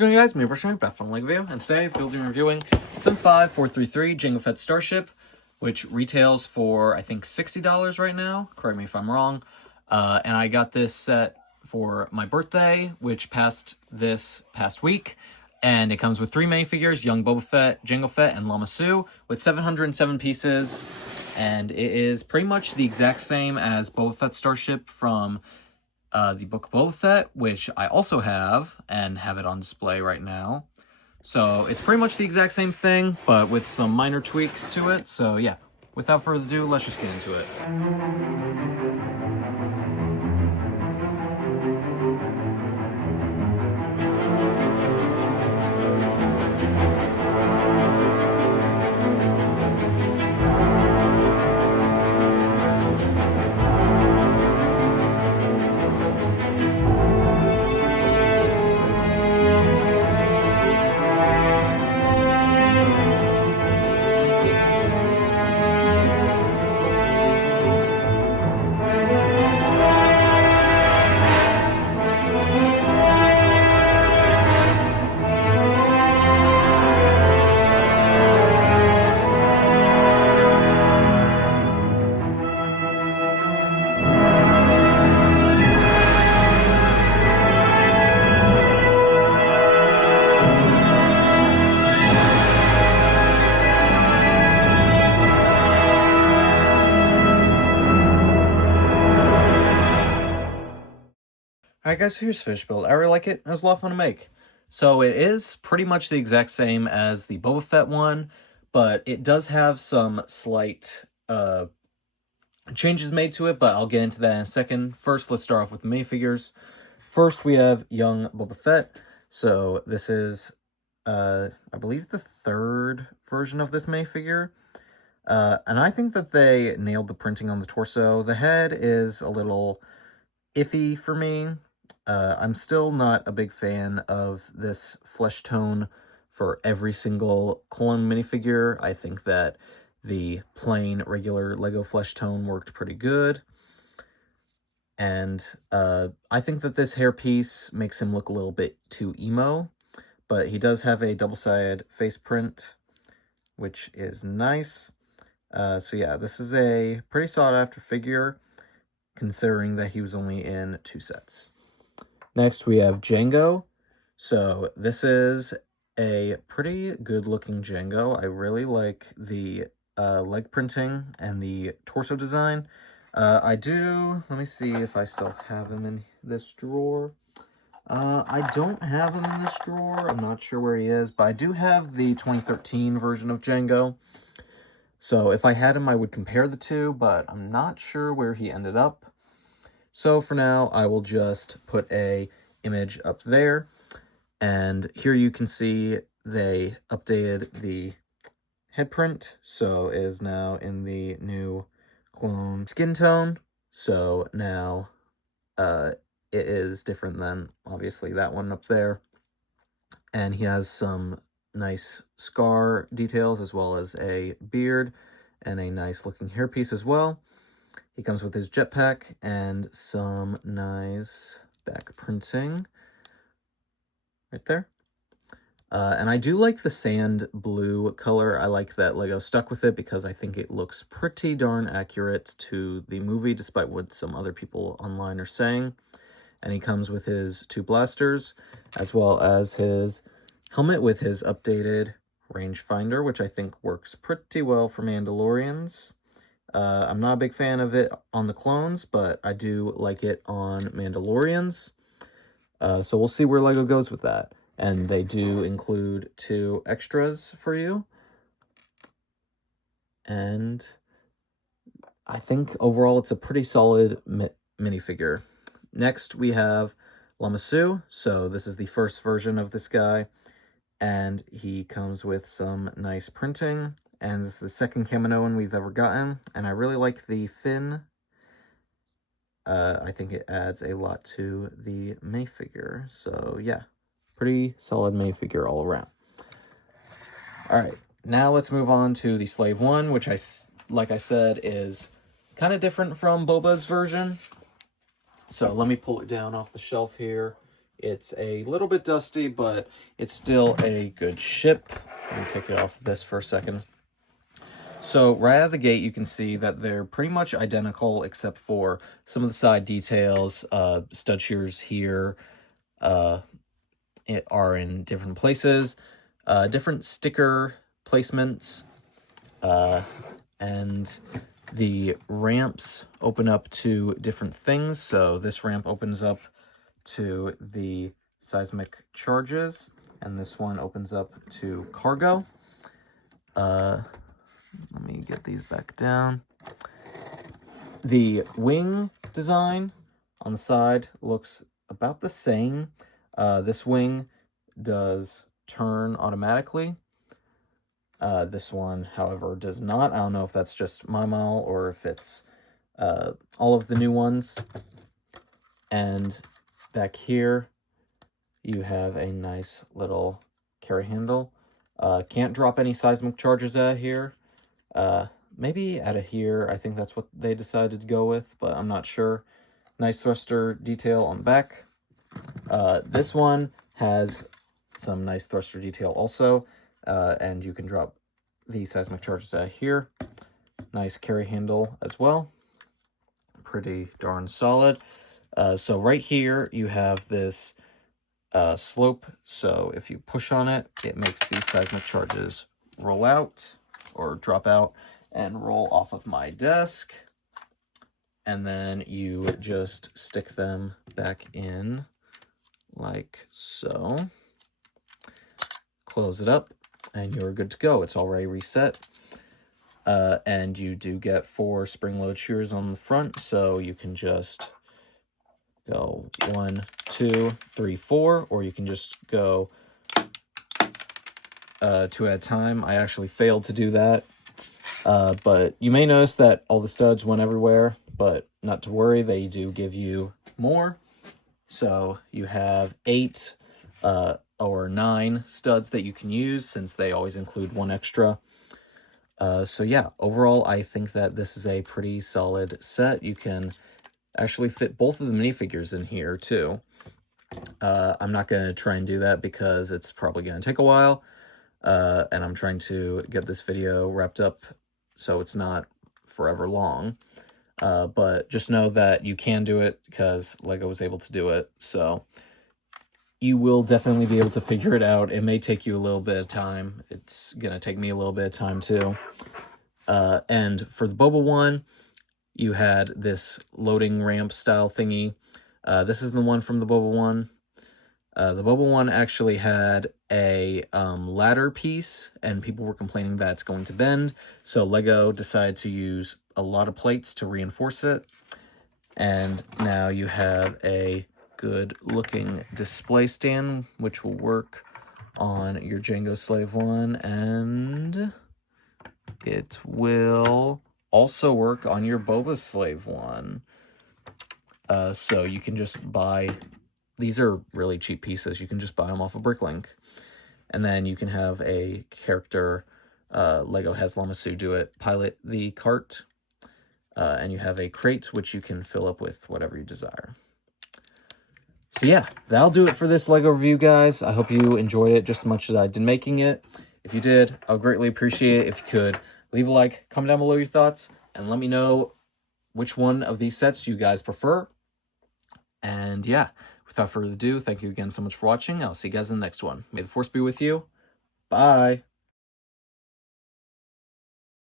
going, guys? Me, Brushing Beth from Lakeview, and today we'll be reviewing 75433 Jango Fett Starship, which retails for, I think, $60 right now. Correct me if I'm wrong. And I got this set for my birthday, which passed this past week. And it comes with 3 minifigures, Young Boba Fett, Jango Fett, and Lama Su, with 707 pieces. And it is pretty much the exact same as Boba Fett Starship from the Book of Boba Fett, which I also have, and have it on display right now. So it's pretty much the exact same thing, but with some minor tweaks to it. So yeah, without further ado, let's just get into it. Alright guys, so here's finished build. I really like it. It was a lot of fun to make. So it is pretty much the exact same as the Boba Fett one, but it does have some slight changes made to it, but I'll get into that in a second. First, let's start off with the minifigures. First, we have Young Boba Fett. So this is, I believe, the 3rd version of this minifigure. And I think that they nailed the printing on the torso. The head is a little iffy for me. I'm still not a big fan of this flesh tone for every single clone minifigure. I think that the plain, regular Lego flesh tone worked pretty good. And I think that this hairpiece makes him look a little bit too emo. But he does have a double-sided face print, which is nice. So yeah, this is a pretty sought-after figure, considering that he was only in 2 sets. Next, we have Jango. So this is a pretty good-looking Jango. I really like the leg printing and the torso design. Let me see if I still have him in this drawer. I don't have him in this drawer. I'm not sure where he is, but I do have the 2013 version of Jango. So if I had him, I would compare the two, but I'm not sure where he ended up. So for now, I will just put a image up there. And here you can see they updated the head print. So it is now in the new clone skin tone. So now it is different than, obviously, that one up there. And he has some nice scar details, as well as a beard and a nice looking hairpiece as well. He comes with his jetpack and some nice back printing right there. And I do like the sand blue color. I like that Lego stuck with it because I think it looks pretty darn accurate to the movie, despite what some other people online are saying. And he comes with his 2 blasters, as well as his helmet with his updated rangefinder, which I think works pretty well for Mandalorians. I'm not a big fan of it on the clones, but I do like it on Mandalorians. So we'll see where Lego goes with that. And they do include 2 extras for you. And I think overall it's a pretty solid minifigure. Next, we have Lama Su. So this is the 1st version of this guy. And he comes with some nice printing. And this is the 2nd Kaminoan we've ever gotten. And I really like the fin. I think it adds a lot to the minifigure. So yeah, pretty solid minifigure all around. Alright, now let's move on to the Slave 1, which like I said, is kind of different from Boba's version. So let me pull it down off the shelf here It's a little bit dusty, but it's still a good ship. Let me take it off this for a second. So right out of the gate, you can see that they're pretty much identical except for some of the side details. Stud shears here are in different places, different sticker placements, and the ramps open up to different things. So this ramp opens up to the seismic charges, and this one opens up to cargo. Let me get these back down. The wing design on the side looks about the same. This wing does turn automatically. This one, however, does not. I don't know if that's just my model or if it's all of the new ones. And back here, you have a nice little carry handle. Can't drop any seismic charges out of here. Maybe out of here, I think that's what they decided to go with, but I'm not sure. Nice thruster detail on the back. This one has some nice thruster detail also, and you can drop the seismic charges out of here. Nice carry handle as well. Pretty darn solid. So right here, you have this slope, so if you push on it, it makes these seismic charges roll out or drop out and roll off of my desk, and then you just stick them back in like so. Close it up and you're good to go. It's already reset. And you do get 4 spring-load shears on the front, so you can just go 1, 2, 3, 4, or you can just go 2 at a time. I actually failed to do that, but you may notice that all the studs went everywhere, but not to worry, they do give you more. So you have 8 or 9 studs that you can use, since they always include 1 extra. So yeah, overall, I think that this is a pretty solid set. You can actually fit both of the minifigures in here too. I'm not going to try and do that because it's probably going to take a while, and I'm trying to get this video wrapped up so it's not forever long. But just know that you can do it because LEGO was able to do it, so you will definitely be able to figure it out. It may take you a little bit of time. It's going to take me a little bit of time too. And for the Boba one, you had this loading ramp style thingy. This is the one from the Boba one. The Boba one actually had a ladder piece, and people were complaining that it's going to bend, so LEGO decided to use a lot of plates to reinforce it. And now you have a good looking display stand, which will work on your Jango Slave one, and it will also work on your Boba Slave one. So you can just buy, these are really cheap pieces, you can just buy them off of Bricklink. And then you can have a character, LEGO has Lamassu do it, pilot the cart. And you have a crate, which you can fill up with whatever you desire. So yeah, that'll do it for this LEGO review, guys. I hope you enjoyed it just as much as I did making it. If you did, I would greatly appreciate it if you could leave a like, comment down below your thoughts, and let me know which one of these sets you guys prefer. And yeah, without further ado, thank you again so much for watching. I'll see you guys in the next one. May the Force be with you. Bye.